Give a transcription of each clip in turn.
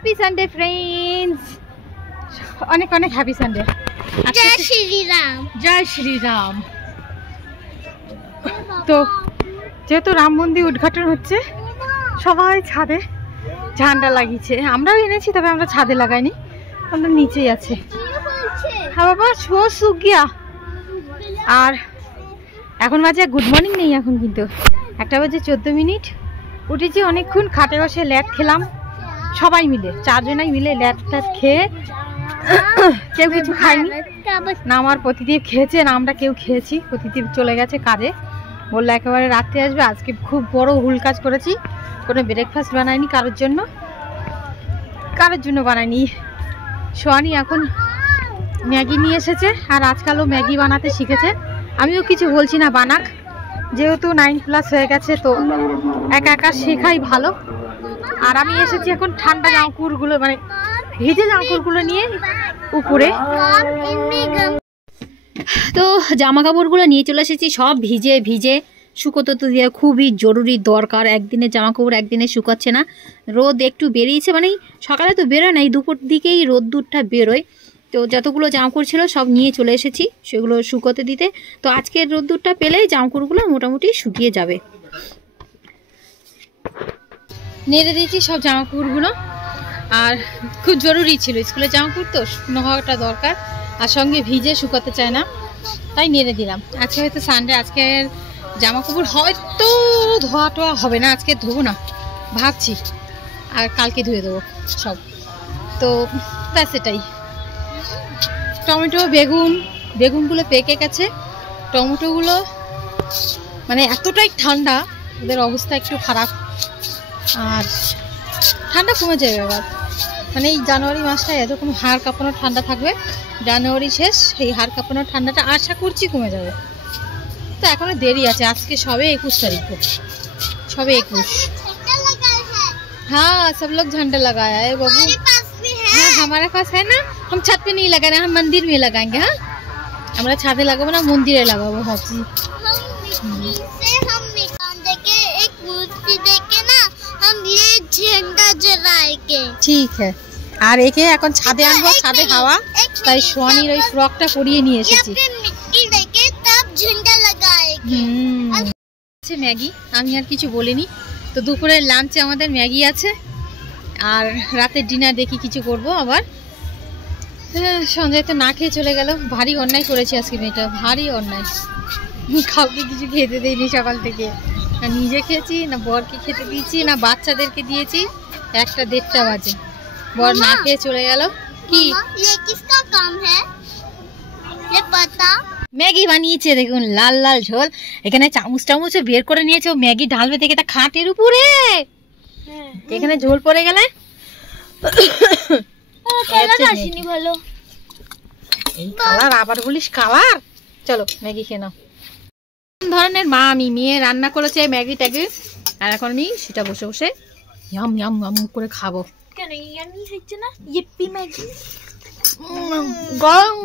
Happy Sunday friends, অনেক অনেক happy Sunday. জয় শ্রীরাম। জয় শ্রীরাম। তো যেহেতু রাম মন্দির উদ্ঘাটন হচ্ছে, সবাই ছাদে ঝান্ডা লাগিয়েছে। আমরাও এনেছি, তবে আমরা ছাদে লাগাইনি, আমরা নিচেই আছে। হ্যাঁ বাবা, শো শুক গিয়া। আর এখন বাজে গুড মর্নিং নেই, এখন কিন্তু 1টা বাজে 14 মিনিট। উঠেছি অনেকক্ষণ, খাটে বসে ল্যাট খেলাম সবাই মিলে, 4 জনাই মিলে ল্যাট ট্যাট খেয়ে। কেউ কিছু খায়নি না, আমার প্রতিদীপ খেয়েছে না, আমরা কেউ খেয়েছি। প্রতিদীপ চলে গেছে কাজে, বললো একেবারে রাত্রে আসবে। আজকে খুব বড় হুল কাজ করেছি, কোনো ব্রেকফাস্ট বানাইনি কারোর জন্য বানাইনি। সোয়ানি এখন ম্যাগি নিয়ে এসেছে, আর আজকালও ম্যাগি বানাতে শিখেছে। আমিও কিছু বলছি না, বানাক, যেহেতু 9+ হয়ে গেছে, তো একা একা শেখাই ভালো। আর আমি এসেছি এখন ঠান্ডা জামাকাপড়গুলো, মানে ভিজে জামাকাপড়গুলো নিয়ে উপরে। তো জামা কাপড়গুলো নিয়ে চলে এসেছি, সব ভিজে ভিজে শুকোতে তো দিয়ে খুবই জরুরি দরকার। একদিনের জামা কাপড় একদিনে শুকাচ্ছে না। রোদ একটু বেরিয়েছে, মানে সকালে তো বেরোয় না, এই দুপুর দিকেই রোদ্দুরটা বেরোয়। তো যতগুলো জামা কাপড় ছিল সব নিয়ে চলে এসেছি সেগুলো শুকোতে দিতে। তো আজকের রোদ্দুরটা পেলেই জামা কাপড়গুলো মোটামুটি শুকিয়ে যাবে। নেড়ে দিয়েছি সব জামা কাপড়গুলো, আর খুব জরুরি ছিল, স্কুলের জামা কাপড় তো শুকনো হওয়াটা দরকার, আর সঙ্গে ভিজে শুকাতে চায় না, তাই নেড়ে দিলাম। আজকে হয়তো সানডে, আজকের জামা কাপড় হয়তো ধোয়া টোয়া হবে না, আজকে ধোবো না ভাবছি, আর কালকে ধুয়ে দেবো সব। তো ব্যাস এটাই। টমেটো বেগুনগুলো পেকে গেছে, টমেটোগুলো মানে এতটাই ঠান্ডা, ওদের অবস্থা একটু খারাপ। আর ঠান্ডা কমে যাবে এবার, মানে এই জানুয়ারি মাসটা এরকম হাড় কাঁপানো ঠান্ডা থাকবে। জানুয়ারি শেষ, এই হাড় কাঁপানো ঠান্ডাটা আশা করছি কমে যাবে। তো এখনো দেরি আছে, আজকে সবে 21 তারিখ, সবে 21। हाँ सब लोग झंडा लगाया है बाबू। हाँ हमारे पास है ना, हम छत पे नहीं लगाना, हम मंदिर में लगाएंगे। हाँ আমরা ছাদে লাগাবো না, মন্দিরে লাগাবো ভাবছি। ঠিক है। আর একে এখন ছাদে আনবো, ছাদে হাওয়া, তাই সোয়ানির ওই ফ্রকটা পরিয়ে নিয়ে এসেছি। ম্যাগি, আমি আর কিছু বলিনি। তো দুপুরের লাঞ্চে আমাদের ম্যাগি আছে, আর রাতের ডিনার দেখি কিছু করব আবার। সঞ্জয় তো না খেয়ে চলে গেল, ভারী অন্যায় করেছি আজকে মেয়েটা, ভারী অন্যায়। কাউকে কিছু খেতে দেয়নি সকাল থেকে, না নিজে খেয়েছি, না বরকে খেতে দিয়েছি, না বাচ্চাদেরকে দিয়েছি। 1টা-1:30 বাজে, বর না খেয়ে চলে গেল। কি ম্যাগি বানিয়েছে দেখুন, লাল লাল ঝোল। এখানে চামচও বের করে নিয়েছে, ও ম্যাগি ঢালবে থেকে এটা খাটের উপরে, এখানে ঝোল পড়ে গেলে ভালো। এই কালার, আবার বলিস কালার। চলো ম্যাগি খেয়ে নাও। ধরনের মা আমি, মেয়ে রান্না করেছে ম্যাগি ট্যাগি, আর এখন আমি সেটা বসে বসে ইয়াম ইয়াম ইয়াম করে খাবো। কেন ইয়ামি হচ্ছে না, ইপ্পি ম্যাগি গরম।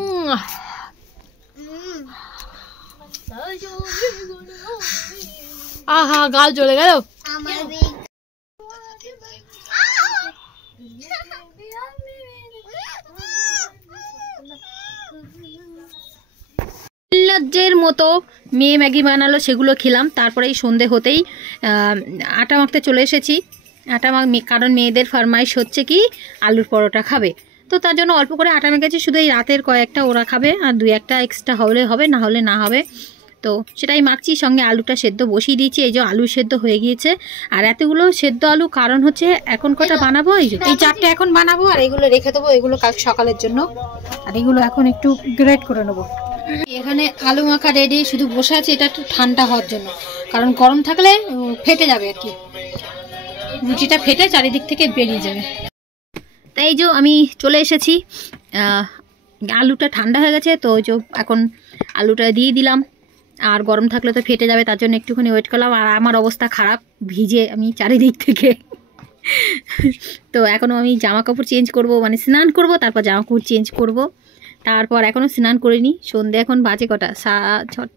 আহা গাল জ্বলে গেল। লজ্জের মতো মেয়ে ম্যাগি বানালো, সেগুলো খেলাম। তারপরে এই সন্ধে হতেই আটা মাখতে চলে এসেছি। আটা কারণ মেয়েদের ফরমাইশ হচ্ছে কি আলুর পরোটা খাবে, তো তার জন্য অল্প করে আটা মেখেছি। শুধু এই রাতের কয়েকটা ওরা খাবে, আর 2-1টা এক্সট্রা হলে হবে, না হলে না হবে। তো সেটাই মাখছি, সঙ্গে আলুটা সেদ্ধ বসিয়ে দিয়েছি। এই যে আলু সেদ্ধ হয়ে গিয়েছে, আর এতগুলো সেদ্ধ আলু কারণ হচ্ছে এখন কটা বানাবো, এই 4টে এখন বানাবো, আর এগুলো রেখে দেবো, এগুলো কাল সকালের জন্য। আর এগুলো এখন একটু গ্রেট করে নেবো। এখানে আলু মাখা রেডি, শুধু বসে আছে এটা একটু ঠান্ডা হওয়ার জন্য, কারণ গরম থাকলে ফেটে যাবে আর কি, রুটিটা ফেটে চারিদিক থেকে বেরিয়ে যাবে। তাই যে আমি চলে এসেছি, আলুটা ঠান্ডা হয়ে গেছে, তো ওই যে এখন আলুটা দিয়ে দিলাম। আর গরম থাকলে তো ফেটে যাবে, তার জন্য একটুখানি ওয়েট করলাম। আর আমার অবস্থা খারাপ, ভিজে আমি চারিদিক থেকে। তো এখনও আমি জামা কাপড় চেঞ্জ করব, মানে স্নান করব, তারপর জামা কাপড় চেঞ্জ করব। তারপর এখনও স্নান করিনি, সন্ধ্যে এখন বাজে কটা,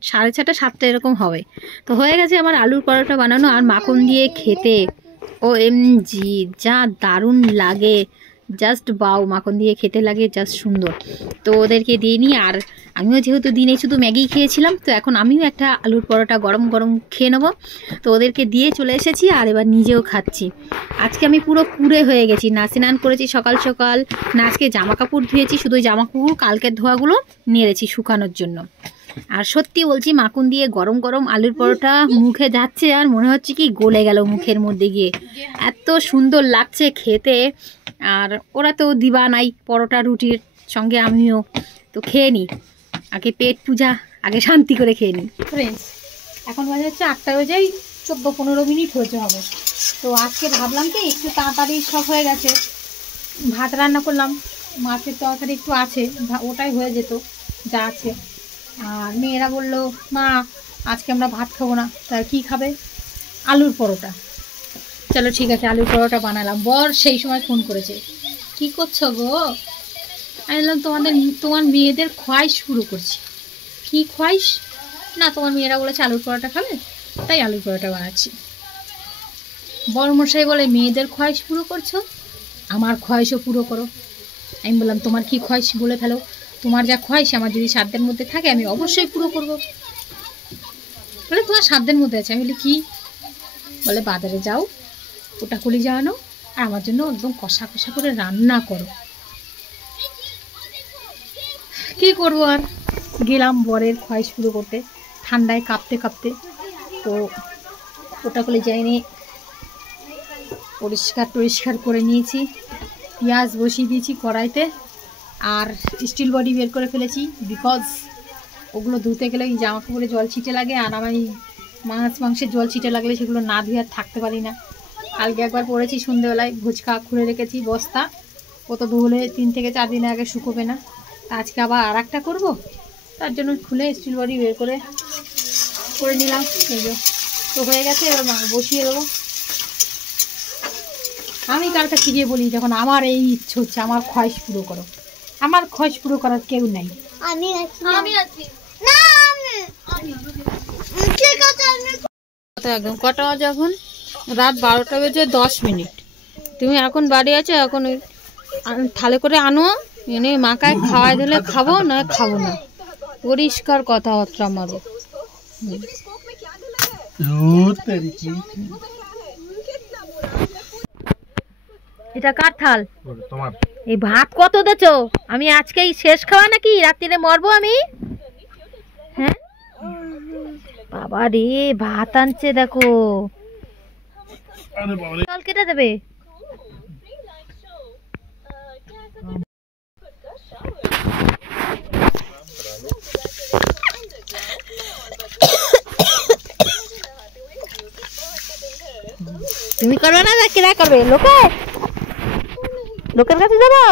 6:30 7টা এরকম হবে। তো হয়ে গেছে আমার আলুর পরোটা বানানো, আর মাখন দিয়ে খেতে OMG, যা দারুণ লাগে, জাস্ট বাও, মাখন দিয়ে খেতে লাগে জাস্ট সুন্দর। তো ওদেরকে দিয়ে নিই, আর আমিও যেহেতু দিনে শুধু ম্যাগি খেয়েছিলাম, তো এখন আমিও একটা আলুর পরোটা গরম গরম খেয়ে নেবো। তো ওদেরকে দিয়ে চলে এসেছি, আর এবার নিজেও খাচ্ছি। আজকে আমি পুরো কুড়ে হয়ে গেছি, না স্নান করেছি সকাল সকাল, না আজকে জামা কাপড় ধুয়েছি, শুধু জামা কাপড় কালকের ধোয়াগুলো নেড়েছি শুকানোর জন্য। আর সত্যি বলছি, মাখন দিয়ে গরম গরম আলুর পরোটা মুখে যাচ্ছে আর মনে হচ্ছে কি গলে গেল মুখের মধ্যে গিয়ে, এত সুন্দর লাগছে খেতে। আর ওরা তো দিবা নাই পরোটা রুটির সঙ্গে, আমিও তো খেয়ে নিই, আগে পেট পূজা, আগে শান্তি করে খেয়ে নিই। ফ্রেন্ডস, এখন বাজে হচ্ছে 8টা বেজে 14-15 মিনিট হয়েছে হবে। তো আজকে ভাবলাম কি একটু তাড়াতাড়ি সব হয়ে গেছে, ভাত রান্না করলাম, মাছের তরকারি একটু আছে, ওটাই হয়ে যেত যা আছে। আর মেয়েরা বললো মা আজকে আমরা ভাত খাবো না, তার কি খাবে? আলুর পরোটা। চলো ঠিক আছে, আলুর পরোটা বানালাম। বর সেই সময় ফোন করেছে, কি করছো গো? আমি বললাম তোমার মেয়েদের খোয়াইশ পুরো করছি। কি খোয়াইশ? না, তোমার মেয়েরা বলেছে আলুর পরোটা খাবে, তাই আলুর পরোটা বানাচ্ছি। বড়মশাই বলে মেয়েদের খোয়াইশ পুরো করছো, আমার খোয়াইশও পুরো করো। আমি বললাম তোমার কি খোয়াইশ বলে ফেলো, তোমার যা খোয়াইশ আমার যদি সাধ্যের মধ্যে থাকে আমি অবশ্যই পুরো করব। বলে তোমার সাধ্যের মধ্যে আছে। আমি বলি কি? বলে বাজারে যাও, ওটা কলিজা আনো, আর আমার জন্য একদম কষা কষা করে রান্না করো। কি করবো আর, গেলাম বরের খোয়াইশ পুরো করতে, ঠান্ডায় কাঁপতে কাঁপতে। তো ওটা কলিজা এনে পরিষ্কার করে নিয়েছি, পেঁয়াজ বসিয়ে দিয়েছি কড়াইতে, আর স্টিল বডি বের করে ফেলেছি, বিকজ ওগুলো ধুতে গেলে এই জামা কাপড়ে জল ছিটে লাগে, আর আমি মাংসের জল ছিটে লাগলে সেগুলো না ধুয়ে আর থাকতে পারি না। কালকে একবার পরেছি সন্ধ্যেবেলায়, ভুচকা খুলে রেখেছি বস্তা, ও তো ধুলে 3 থেকে 4 দিন আগে শুকোবে না। তা আজকে আবার আর একটা করবো, তার জন্য খুলে স্টিল বডি বের করে নিলাম। তো হয়ে গেছে, এবার বসিয়ে দেবো। আমি কার কাছে গিয়ে বলি যখন আমার এই ইচ্ছে হচ্ছে আমার খোয়াইশ পুরো করো, আমার খোয়াইশ পুরো করার কেউ নাই। একদম কটা যখন রাত 12টা বেজে 10 মিনিট, তুমি এখন বাড়ি আছো, এখন থালে করে আনো, এনে মাকায় খাওয়াই দিলে খাবো, না খাবো না, পরিষ্কার কথাবার্তা আমারও। এটা কার থাল? তোমার। এই ভাত কত দেছো? আমি আজকেই শেষ খাওয়া নাকি, রাত্রিরে মরবো আমি? হ্যাঁ বাবা রে, ভাত আনছে দেখো, জল কেটে দেবে। তুমি করবে না, কেরা করবে? লোকের কাছে যাবো।